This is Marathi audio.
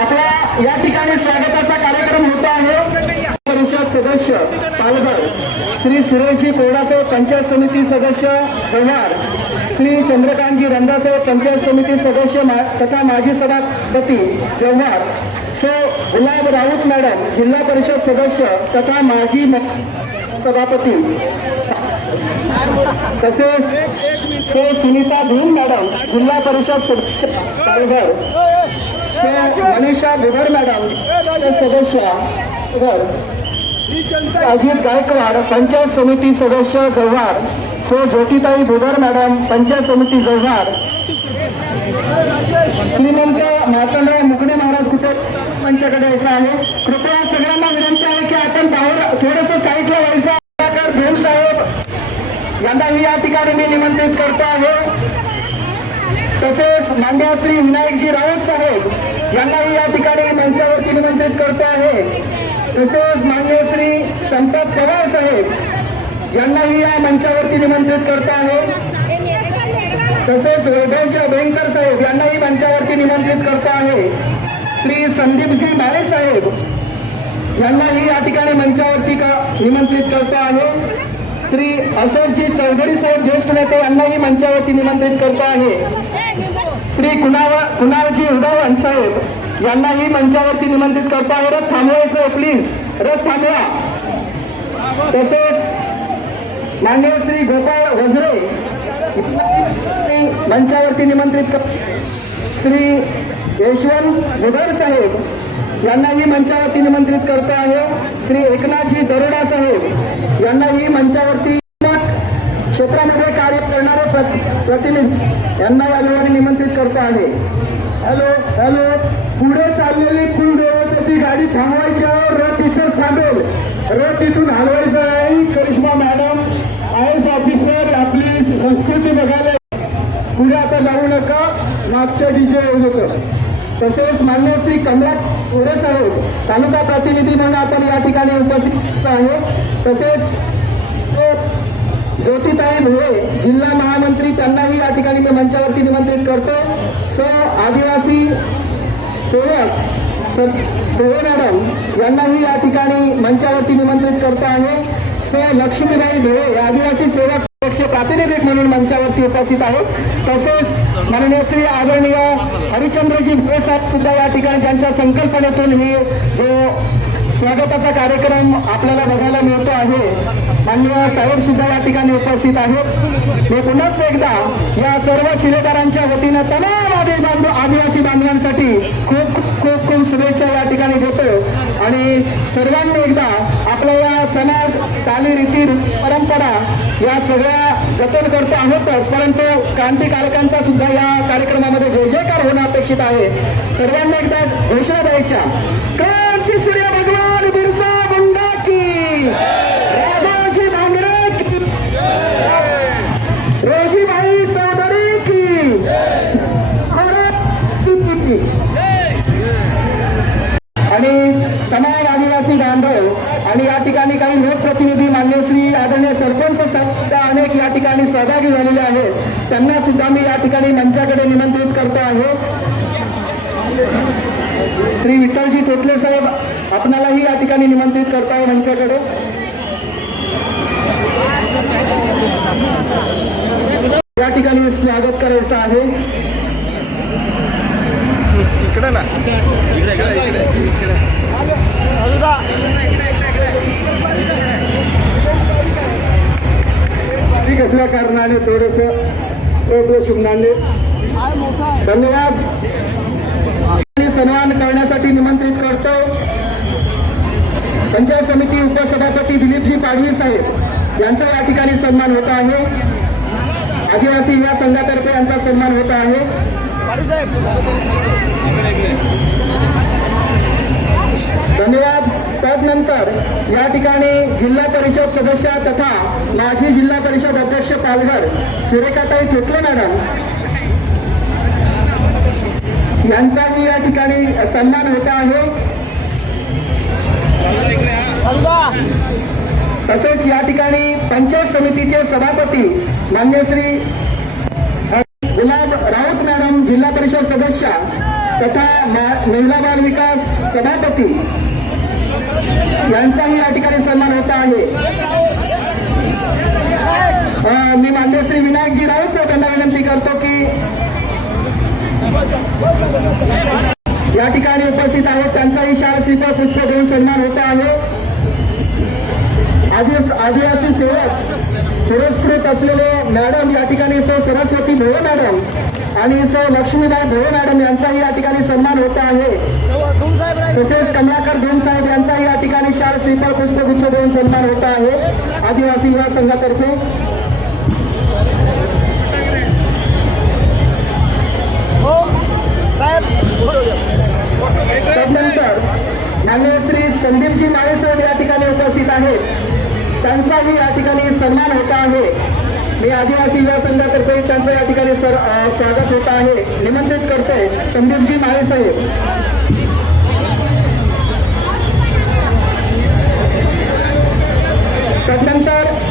आपला या ठिकाणी स्वागताचा कार्यक्रम होत आहे. परिषद सदस्य पालघर श्री सुरेशजी कोरडासाहेब पंचायत समिती सदस्य व्यवहार श्री चंद्रकांतजी रंदासाहेब पंचायत समिती सदस्य तथा माजी सभापती जव्हार सो गुलाब राऊत मॅडम जिल्हा परिषद सदस्य तथा माजी सभापती. तसेच सो सुनीता धूम मॅडम जिल्हा परिषद सदस्य पालघर. श्री मनीषा बिभर मॅडम सदस्य अजित गायकवाड पंचायत समिती सदस्य जव्हार सो ज्योतिताई भुदर मॅडम पंचायत समिती जव्हार. श्रीमंत मातंडराव मुकणे महाराज कुठे? पंचकडे यायचं आहे. कृपया सगळ्यांना विनंती आहे की आपण बाहेर थोडस साईडला व्हायचं आहे. घेऊन साहेब यांनाही या ठिकाणी मी निमंत्रित करतो आहे. तसेच मान्य श्री विनायकजी राऊत साहेब यांनाही या ठिकाणी मंचावरती निमंत्रित करतो आहे. तसेच मान्य श्री संपत पवार साहेब यांनाही या मंचावरती निमंत्रित करतो आहे. तसेच वैभवजी अभयंकर साहेब यांनाही मंचावरती निमंत्रित करतो आहे. श्री संदीपजी माळे साहेब यांनाही या ठिकाणी मंचावरती का- निमंत्रित करतो आहे. श्री अशोकजी चौधरी साहेब ज्येष्ठ नेते यांनाही मंचावरती निमंत्रित करतो आहे. श्री कुणाव कुणालजी उदावन साहेब यांनाही मंचावरती निमंत्रित करतो आहे. रथ थांबवायचं प्लीज रथ थांबवा. तसेच मान्य श्री गोपाळ वझरे मंचावरती निमंत्रित कर श्री यशवंत मुदर साहेब यांनाही मंचावरती निमंत्रित करतो आहे. श्री एकनाथजी दरोडा साहेब यांना ही मंचावरती क्षेत्रामध्ये कार्य करणारे प्रतिनिधी यांना या वेळी निमंत्रित करतो आहे. Hello hello. पुढे चाललेली कुलदेवतेची गाडी थांबवायची रथ इथं थांबेल. रथ इथून हलवायचं आहे. Karishma madam I S officer आपली संस्कृती बघायला पुढे आता जाऊ नका. मागच्या डीजे येऊ नका. तसेच मान्य श्री कमला कोरे साहेब तालुका प्रतिनिधी म्हणून आपण या ठिकाणी उपस्थित आहे. तसेच ज्योतिताई भुळे जिल्हा महामंत्री त्यांनाही या ठिकाणी मी मंचावरती निमंत्रित करतो. स आदिवासी सेवक भुळे मॅडम यांनाही या ठिकाणी मंचावरती निमंत्रित करतो आहे. स लक्ष्मीबाई भुळे आदिवासी सेवक पक्ष प्रातिनिधिक म्हणून मंचावरती उपस्थित आहेत. तसेच माननीय श्री आदरणीय हरिचंद्रजी भुळे साहेब सुद्धा या ठिकाणी ज्यांच्या संकल्पनेतून हे जो स्वागताचा कार्यक्रम आपल्याला बघायला मिळतो आहे माननीय साहेब सुद्धा या ठिकाणी उपस्थित आहेत. मी पुन्हा एकदा या सर्व शिलेदारांच्या वतीनं तमाम आदी बांधव आदिवासी बांधवांसाठी खूप खूप खूप खूप शुभेच्छा या ठिकाणी देतो आणि सर्वांनी एकदा आपला या समाज चालीरीती परंपरा या सगळ्या जतन करतो आहोतच परंतु क्रांतिकारकांचा सुद्धा या कार्यक्रमामध्ये जय जयकार होणं अपेक्षित आहे. सर्वांना एकदा घोषणा द्यायच्या. क्रांती सूर्य भगवान बिरसा मुंडा की. राधाजी भांगरे की. रोजीबाई चौधरी की- की. आणि तमाम आदिवासी बांधव आणि या ठिकाणी काही लोकप्रतिनिधी मान्य श्री आदरणीय सरपंच सुद्धा अनेक या ठिकाणी सहभागी झालेले आहेत. त्यांना सुद्धा मी या ठिकाणी मंचाकडे निमंत्रित करतो आहे. श्री विठ्ठलजी तोटले साहेब आपणालाही या ठिकाणी निमंत्रित करतो आहे मंचाकडे. या ठिकाणी स्वागत करायचं आहे. इकडे ना. इकडे इकडे. इकडे असल्या कसल्या कारणाने थोडस शुभनाने धन्यवाद. सन्मान करण्यासाठी निमंत्रित करतो पंचायत समिती उपसभापती दिलीपजी पाडवी साहेब. यांचा या ठिकाणी सन्मान होत आहे. आदिवासी युवा संघातर्फे यांचा सन्मान होत आहे. त्यानंतर या ठिकाणी जिल्हा परिषद सदस्य तथा माजी जिल्हा परिषद अध्यक्ष पालघर सुरेखाताई थोकले मॅडम यांचाही या ठिकाणी सन्मान होत आहे. तसेच या ठिकाणी पंचायत समितीचे सभापती मान्य श्री गुलाब राऊत मॅडम जिल्हा परिषद सदस्य तथा महिला बाल विकास सभापती यांचाही या ठिकाणी सन्मान होत आहे. मी मान्य श्री विनायकजी राऊत साहेब यांना विनंती करतो की या ठिकाणी उपस्थित आहेत. त्यांचाही शाळा श्रीफळ पुष्प घेऊन सन्मान होत आहे. आदिवास आदिवासी सेवक पुरस्कृत असलेले मॅडम या ठिकाणी सौ सरस्वती भोळे मॅडम आणि सौ लक्ष्मीबाई भोळे मॅडम यांचाही या ठिकाणी सन्मान होत आहे. तसेच कमलाकर धूम श्रीफळ पुष्पगुच्छ देऊन सन्मान होत आहे. आदिवासी युवा संघातर्फे. तदनंतर मान्य श्री संदीपजी माळेसाहेब या ठिकाणी उपस्थित आहेत. त्यांचाही या ठिकाणी सन्मान होत आहे. मी आदिवासी युवा संघातर्फे त्यांचं या ठिकाणी सर स्वागत होत आहे. निमंत्रित करतोय संदीपजी माळेसाहेब तदनंतर